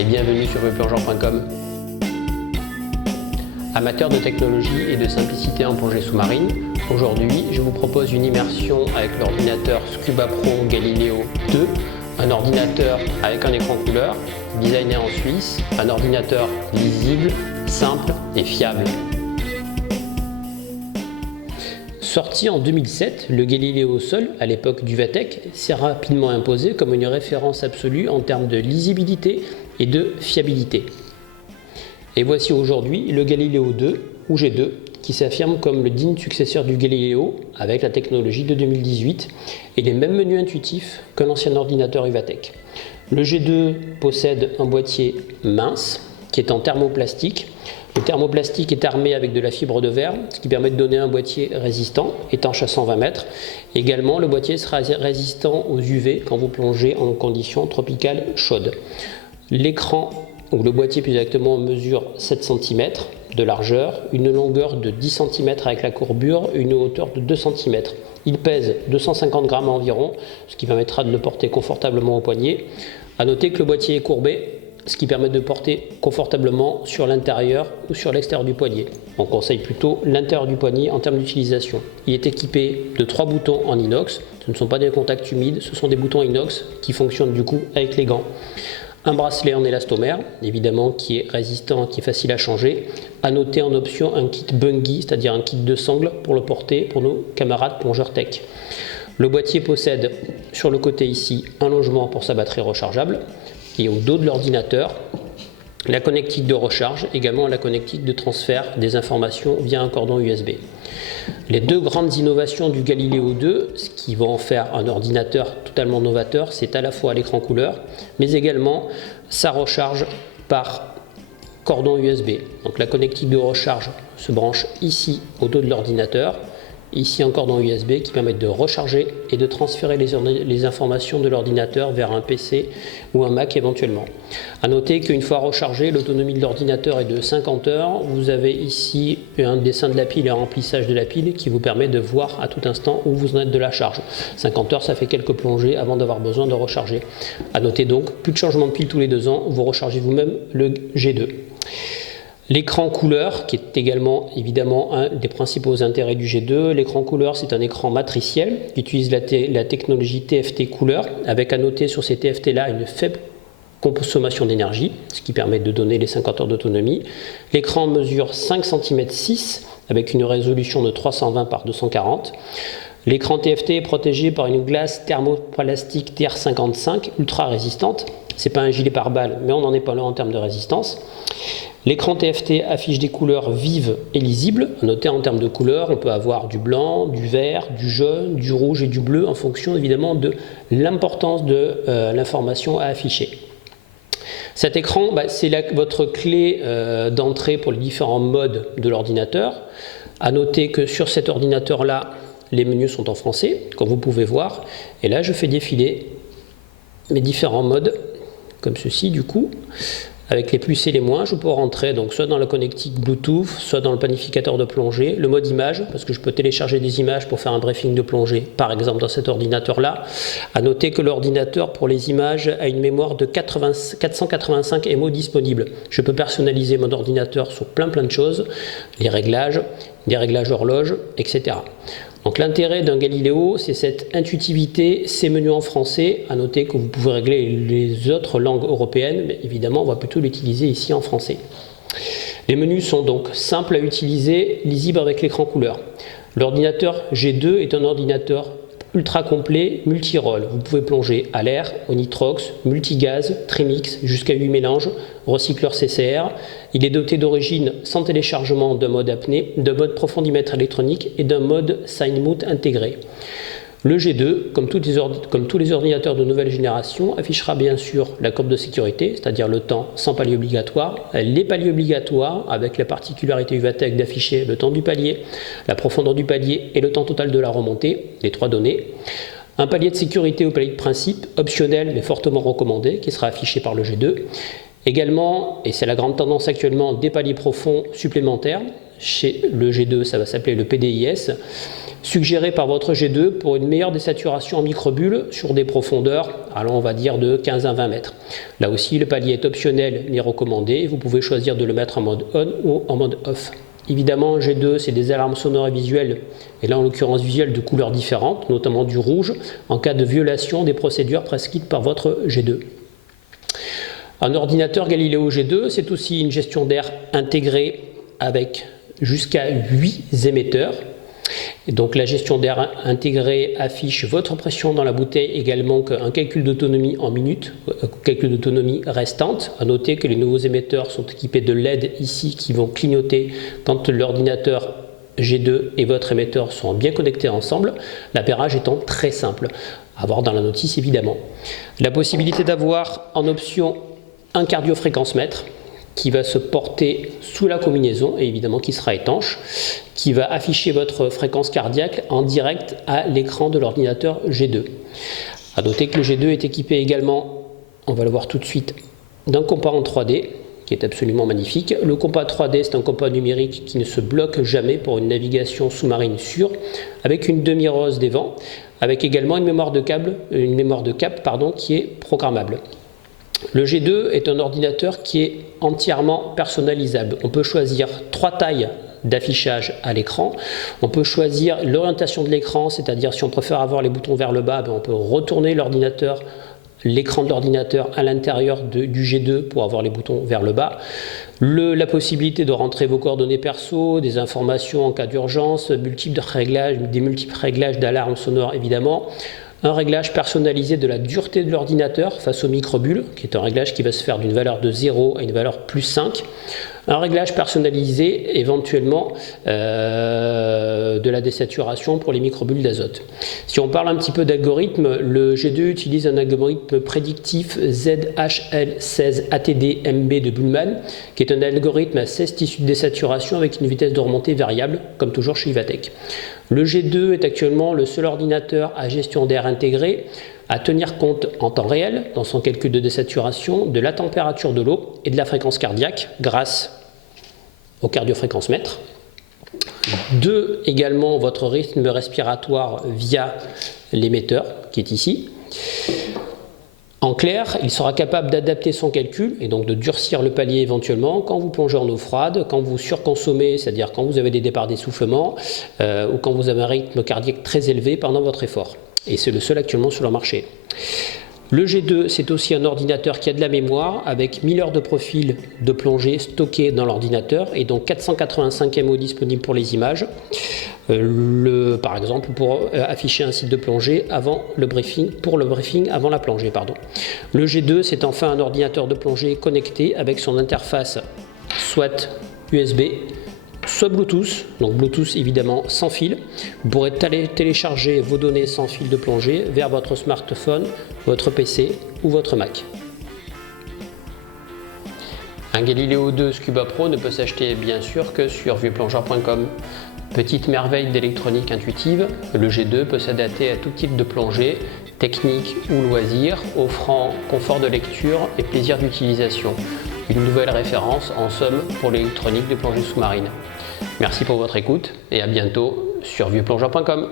et bienvenue sur leplongeur.com. Amateur de technologie et de simplicité en plongée sous-marine, aujourd'hui je vous propose une immersion avec l'ordinateur Scuba Pro Galileo 2, un ordinateur avec un écran couleur, designé en Suisse, un ordinateur lisible, simple et fiable. Sorti en 2007, le Galileo Sol, à l'époque du Vatec, s'est rapidement imposé comme une référence absolue en termes de lisibilité et de fiabilité. Et voici aujourd'hui le Galileo 2 ou G2 qui s'affirme comme le digne successeur du Galileo avec la technologie de 2018 et les mêmes menus intuitifs que l'ancien ordinateur Vatec. Le G2 possède un boîtier mince qui est en thermoplastique. Le thermoplastique est armé avec de la fibre de verre, ce qui permet de donner un boîtier résistant, étanche à 120 mètres. Également, le boîtier sera résistant aux UV quand vous plongez en conditions tropicales chaudes. L'écran, ou le boîtier plus exactement, mesure 7 cm de largeur, une longueur de 10 cm avec la courbure, une hauteur de 2 cm. Il pèse 250 grammes environ, ce qui permettra de le porter confortablement au poignet. A noter que le boîtier est courbé, ce qui permet de porter confortablement sur l'intérieur ou sur l'extérieur du poignet. On conseille plutôt l'intérieur du poignet en termes d'utilisation. Il est équipé de 3 boutons en inox. Ce ne sont pas des contacts humides, ce sont des boutons inox qui fonctionnent du coup avec les gants. Un bracelet en élastomère, évidemment, qui est résistant, qui est facile à changer. À noter en option un kit bungee, c'est-à-dire un kit de sangle pour le porter pour nos camarades plongeurs tech. Le boîtier possède sur le côté ici un logement pour sa batterie rechargeable qui est au dos de l'ordinateur, la connectique de recharge, également la connectique de transfert des informations via un cordon USB. Les deux grandes innovations du Galileo 2, ce qui va en faire un ordinateur totalement novateur, c'est à la fois l'écran couleur, mais également sa recharge par cordon USB. Donc la connectique de recharge se branche ici au dos de l'ordinateur, ici un cordon USB qui permet de recharger et de transférer les informations de l'ordinateur vers un PC ou un Mac éventuellement. A noter qu'une fois rechargé, l'autonomie de l'ordinateur est de 50 heures. Vous avez ici un dessin de la pile et un remplissage de la pile qui vous permet de voir à tout instant où vous en êtes de la charge. 50 heures, ça fait quelques plongées avant d'avoir besoin de recharger. A noter donc, plus de changement de pile tous les 2 ans, vous rechargez vous-même le G2. L'écran couleur, qui est également évidemment un des principaux intérêts du G2. L'écran couleur, c'est un écran matriciel qui utilise la technologie TFT couleur, avec à noter sur ces TFT-là une faible consommation d'énergie, ce qui permet de donner les 50 heures d'autonomie. L'écran mesure 5 cm 6 avec une résolution de 320 par 240. L'écran TFT est protégé par une glace thermoplastique TR55 ultra résistante. C'est pas un gilet pare-balles, mais on n'en est pas là en termes de résistance. L'écran TFT affiche des couleurs vives et lisibles. À noter en termes de couleurs, on peut avoir du blanc, du vert, du jaune, du rouge et du bleu en fonction évidemment de l'importance de l'information à afficher. Cet écran, c'est votre clé d'entrée pour les différents modes de l'ordinateur. À noter que sur cet ordinateur-là, les menus sont en français, comme vous pouvez voir. Et là, je fais défiler mes différents modes, comme ceci du coup. Avec les plus et les moins, je peux rentrer donc soit dans la connectique Bluetooth, soit dans le planificateur de plongée, le mode image, parce que je peux télécharger des images pour faire un briefing de plongée, par exemple dans cet ordinateur-là. À noter que l'ordinateur pour les images a une mémoire de 485 MO disponible. Je peux personnaliser mon ordinateur sur plein de choses, les réglages, des réglages horloge, etc. Donc l'intérêt d'un Galileo, c'est cette intuitivité, ces menus en français. À noter que vous pouvez régler les autres langues européennes, mais évidemment on va plutôt l'utiliser ici en français. Les menus sont donc simples à utiliser, lisibles avec l'écran couleur. L'ordinateur G2 est un ordinateur ultra complet, multi-rôle. Vous pouvez plonger à l'air, au nitrox, multigaz, trimix, jusqu'à 8 mélanges, recycleur CCR. Il est doté d'origine sans téléchargement d'un mode apnée, d'un mode profondimètre électronique et d'un mode SignMount intégré. Le G2, comme tous les ordinateurs de nouvelle génération, affichera bien sûr la courbe de sécurité, c'est-à-dire le temps sans palier obligatoire, les paliers obligatoires avec la particularité Vatec d'afficher le temps du palier, la profondeur du palier et le temps total de la remontée, les 3 données. Un palier de sécurité ou palier de principe, optionnel mais fortement recommandé, qui sera affiché par le G2. Également, et c'est la grande tendance actuellement, des paliers profonds supplémentaires. Chez le G2, ça va s'appeler le PDIS, suggéré par votre G2 pour une meilleure désaturation en microbulle sur des profondeurs, allant on va dire de 15 à 20 mètres. Là aussi, le palier est optionnel mais recommandé. Vous pouvez choisir de le mettre en mode on ou en mode off. Évidemment, G2, c'est des alarmes sonores et visuelles, et là en l'occurrence visuelles de couleurs différentes, notamment du rouge, en cas de violation des procédures prescrites par votre G2. Un ordinateur Galileo G2, c'est aussi une gestion d'air intégrée avec jusqu'à 8 émetteurs. Et donc la gestion d'air intégrée affiche votre pression dans la bouteille, également qu'un calcul d'autonomie en minutes, calcul d'autonomie restante. À noter que les nouveaux émetteurs sont équipés de LED ici qui vont clignoter quand l'ordinateur G2 et votre émetteur seront bien connectés ensemble, l'appairage étant très simple, à voir dans la notice évidemment. La possibilité d'avoir en option un cardiofréquence-mètre qui va se porter sous la combinaison et évidemment qui sera étanche, qui va afficher votre fréquence cardiaque en direct à l'écran de l'ordinateur G2. A noter que le G2 est équipé également, on va le voir tout de suite, d'un compas en 3D qui est absolument magnifique. Le compas 3D, c'est un compas numérique qui ne se bloque jamais pour une navigation sous-marine sûre, avec une demi-rose des vents, avec également une mémoire de cap qui est programmable. Le G2 est un ordinateur qui est entièrement personnalisable. On peut choisir 3 tailles d'affichage à l'écran. On peut choisir l'orientation de l'écran, c'est-à-dire si on préfère avoir les boutons vers le bas, on peut retourner l'écran de l'ordinateur à l'intérieur du G2 pour avoir les boutons vers le bas. La possibilité de rentrer vos coordonnées perso, des informations en cas d'urgence, des multiples réglages d'alarme sonore évidemment. Un réglage personnalisé de la dureté de l'ordinateur face aux microbulle, qui est un réglage qui va se faire d'une valeur de 0 à une valeur plus 5. Un réglage personnalisé éventuellement de la désaturation pour les microbules d'azote. Si on parle un petit peu d'algorithme, le G2 utilise un algorithme prédictif ZHL16ATD-MB de Bullman, qui est un algorithme à 16 tissus de désaturation avec une vitesse de remontée variable, comme toujours chez Ivatec. Le G2 est actuellement le seul ordinateur à gestion d'air intégrée à tenir compte en temps réel, dans son calcul de désaturation, de la température de l'eau et de la fréquence cardiaque grâce au cardiofréquence-mètre. 2. Également votre rythme respiratoire via l'émetteur qui est ici. En clair, il sera capable d'adapter son calcul et donc de durcir le palier éventuellement quand vous plongez en eau froide, quand vous surconsommez, c'est-à-dire quand vous avez des départs d'essoufflement ou quand vous avez un rythme cardiaque très élevé pendant votre effort. Et c'est le seul actuellement sur le marché. Le G2, c'est aussi un ordinateur qui a de la mémoire avec 1000 heures de profil de plongée stockées dans l'ordinateur et donc 485 MO disponibles pour les images. Par exemple, pour afficher un site de plongée avant le briefing, avant la plongée. Le G2, c'est enfin un ordinateur de plongée connecté avec son interface soit USB, soit Bluetooth, donc Bluetooth évidemment sans fil. Vous pourrez télécharger vos données sans fil de plongée vers votre smartphone, votre PC ou votre Mac. Un Galileo 2 Scuba Pro ne peut s'acheter bien sûr que sur vieuxplongeur.com. Petite merveille d'électronique intuitive, le G2 peut s'adapter à tout type de plongée, technique ou loisir, offrant confort de lecture et plaisir d'utilisation. Une nouvelle référence en somme pour l'électronique de plongée sous-marine. Merci pour votre écoute et à bientôt sur vieuxplongeur.com.